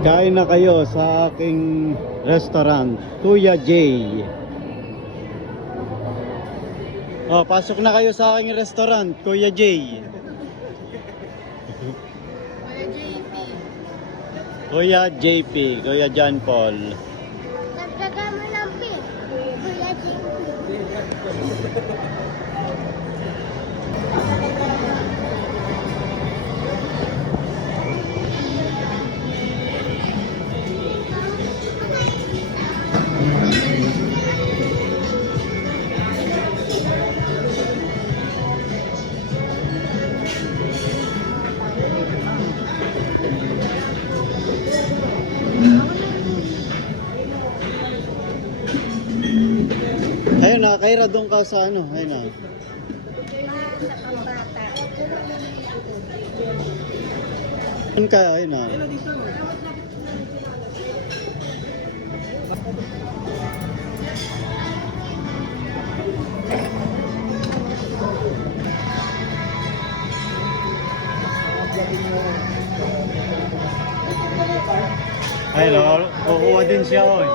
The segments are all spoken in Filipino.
Kain na kayo sa aking restaurant, Kuya J. Oh, pasok na kayo sa aking restaurant, Kuya J. Kuya JP, Kuya John Paul. Nagdagan mo ng pink. Kuya JP. Ayun na, Kaira, doon ka sa ano, ayun na. Sa pambata. Doon ka, ayun na. Ayun na, kukuha din siya, oy.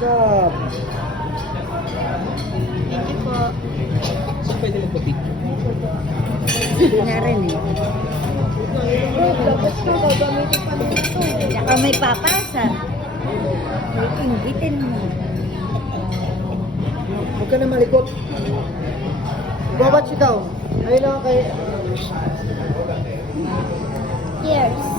Stop. Thank you po. So, pwede magpa-picture. Hindi na rin eh. Saka may papasa. Inggitin mo. Huwag ka na malikot. Babat ikaw. Ayun lang kay... Cheers.